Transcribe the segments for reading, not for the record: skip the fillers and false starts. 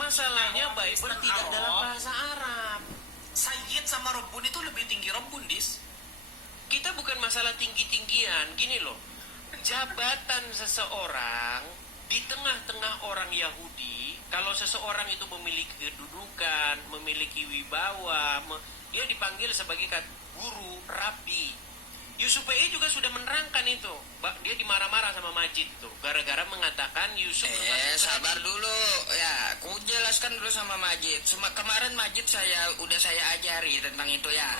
Masalahnya Bible tidak dalam bahasa Arab. Sayyid sama Rabbun itu lebih tinggi Rabbun, Dis. Kita bukan masalah tinggi-tinggian. Gini loh, jabatan seseorang di tengah-tengah orang Yahudi, kalau seseorang itu memiliki kedudukan, memiliki wibawa, dia dipanggil sebagai guru, rabi. Yusuf PI juga sudah menerangkan itu. Dia dimarah-marah sama Majid tuh, gara-gara mengatakan Yusuf. Sabar dulu, ya. Aku jelaskan dulu sama Majid. Kemarin Majid udah saya ajari tentang itu ya.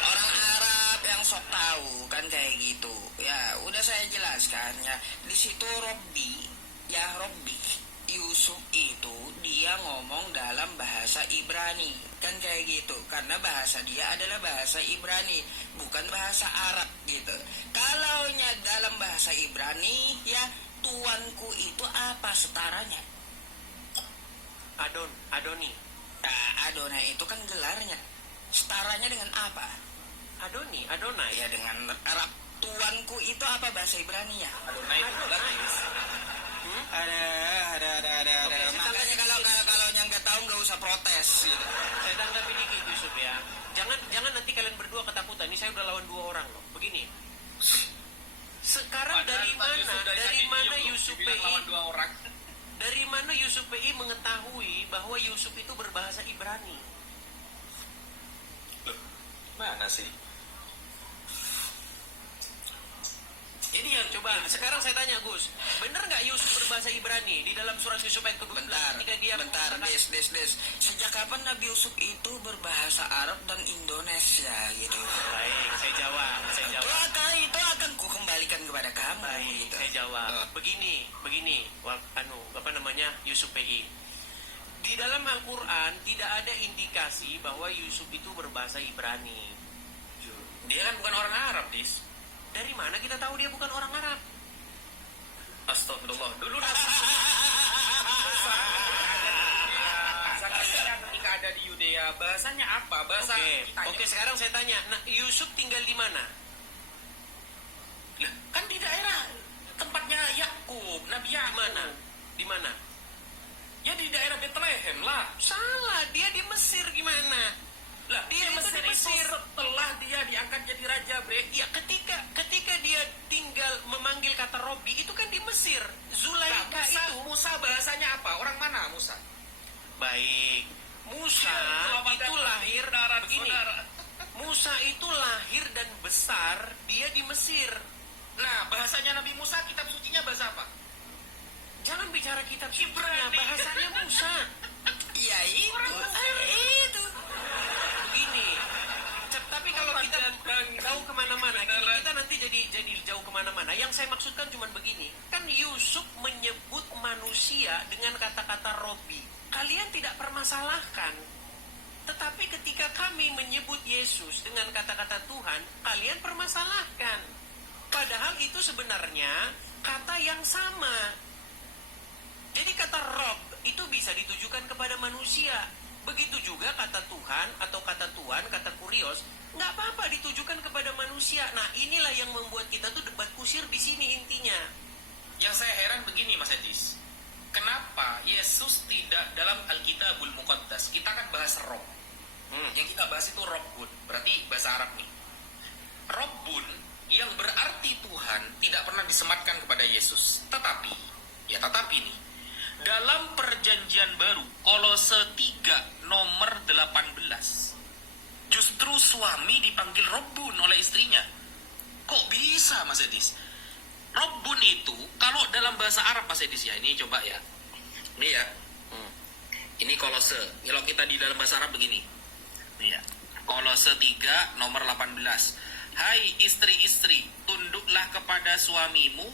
Orang Arab yang sok tahu kan kayak gitu. Ya, udah saya jelaskan ya. Di situ Robbi, Yusuf itu dia ngomong dalam bahasa Ibrani. Kan kayak gitu. Karena bahasa dia adalah bahasa Ibrani, bukan bahasa Arab gitu. Kalaunya dalam bahasa Ibrani, ya tuanku itu apa setaranya? Adoni. Nah, Adonai itu kan gelarnya. Setaranya dengan apa? Adonai. Ya dengan Arab. Tuanku itu apa bahasa Ibrani ya? Adonai itu Ada. Makanya kalau yang nggak tahu nggak usah protes. Gitu. Saya tanggapi dikit Yusuf ya. Jangan nanti kalian berdua ketakutan. Ini saya udah lawan 2 orang loh. Begini. Sekarang dari mana Yusuf PI mengetahui bahwa Yusuf itu berbahasa Ibrani? Loh, mana sih? Ini yang coba. Sekarang saya tanya Gus, bener nggak Yusuf berbahasa Ibrani di dalam surat Yusuf ayat ke-12? Bentar, Des. Sejak kapan Nabi Yusuf itu berbahasa Arab dan Indonesia gitu? Baik, saya jawab. Itu akan ku kembalikan kepada kamu. Baik, gitu. saya jawab. Begini, Yusuf PI. Di dalam Al-Quran tidak ada indikasi bahwa Yusuf itu berbahasa Ibrani. Dia kan bukan orang Arab, Dis. Dari mana kita tahu dia bukan orang Arab? Astagfirullah. Dulu Nabi ketika ada di Yudea, bahasanya apa? Oke, sekarang saya tanya. Nah, Yusuf tinggal di mana? Lah, kan di daerah tempatnya Yakub, Nabi Yakub. Di mana? Ya di daerah Bethlehem lah. Salah, dia di Mesir gimana? Lah, dia Mesir itu setelah dia diangkat jadi raja, Bre. Ya, ketika dia tinggal memanggil kata Robi, itu kan di Mesir. Zulaika itu. Musa bahasanya apa? Orang mana Musa? Baik. Musa itu lahir begini. Musa itu lahir dan besar dia di Mesir. Nah, bahasanya Nabi Musa, kitab sucinya bahasa apa? Jangan bicara kitab sucinya, bahasanya Musa. Ya itu. Begini. Tapi kalau kita jauh kemana-mana, kita nanti jadi jauh kemana-mana. Yang saya maksudkan cuma begini. Kan Yusuf menyebut manusia dengan kata-kata Robi. Kalian tidak permasalahkan. Tetapi ketika kami menyebut Yesus dengan kata-kata Tuhan, kalian permasalahkan. Padahal itu sebenarnya kata yang sama. Jadi kata Rob itu bisa ditujukan kepada manusia. Begitu juga kata Tuhan atau kata Tuhan, kata kurios, nggak apa-apa ditujukan kepada manusia. Nah, inilah yang membuat kita tuh debat kusir di sini intinya. Yang saya heran begini, Mas Edis. Kenapa Yesus tidak dalam Alkitabul Muqaddas? Kita kan bahas Rob. Yang kita bahas itu Robbun, berarti bahasa Arab nih. Robbun yang berarti Tuhan tidak pernah disematkan kepada Yesus. Tetapi nih, dalam perjanjian baru, Kolose 3 nomor 18, justru suami dipanggil Robbun oleh istrinya. Kok bisa, Mas Edis? Robbun itu, kalau dalam bahasa Arab, Mas Edis ya, ini coba ya. Ini ya. Ini Kolose. Kalau kita di dalam bahasa Arab begini. Nih ya. Kolose 3 nomor 18. Hai istri-istri, tunduklah kepada suamimu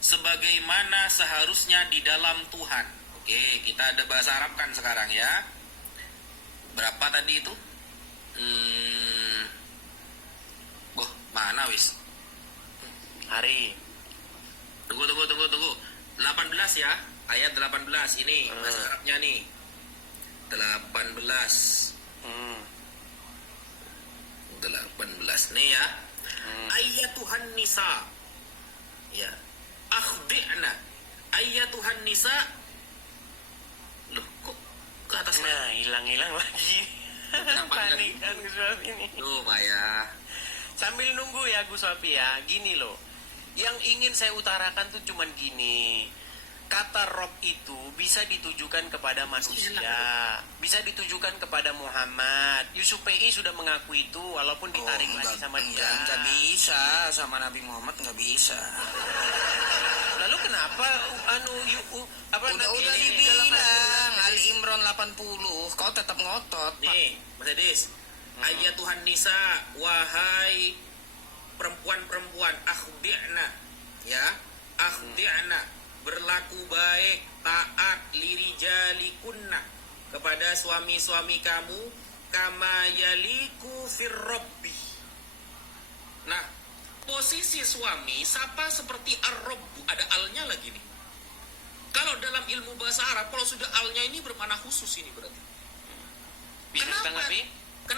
sebagaimana seharusnya di dalam Tuhan. Oke, kita ada bahasa Arab kan sekarang ya. Berapa tadi itu? Mana wis? Hari. Tunggu. 18 ya. Ayat 18 ini bahasa Arabnya nih. 18. 18 nih ya. Ayatuhan nisa. Ya. Akhdi'na ayatuhan nisa. Loh, kok ke atas. Nah, hilang-hilang lagi. Kenapa Panik kan Gus Wapi ini. Tuh, Pak ya. Sambil nunggu ya Gus Wapi ya, gini loh. Yang ingin saya utarakan tuh cuman gini. Kata Rob itu bisa ditujukan kepada manusia, bisa ditujukan kepada Muhammad. Yusuf PI sudah mengaku itu, walaupun ditarik lagi sama dia. Nggak bisa, sama Nabi Muhammad nggak bisa. Lalu kenapa Udah dibilang Ali Imran 80, kau tetap ngotot, Pak. Nih, Mas Edis. Ayat Tuhan Nisa, wahai perempuan-perempuan, akhdi'na. Ya, akhdi'na. Berlaku baik, taat, lirijalikunna. Kepada suami-suami kamu, kama yaliku firrobbi. Nah, posisi suami, sapa seperti ar-robbu. Ada alnya lagi nih. Kalau dalam ilmu bahasa Arab, kalau sudah alnya ini bermakna khusus ini berarti. Bisa Kenapa? ditanggapi?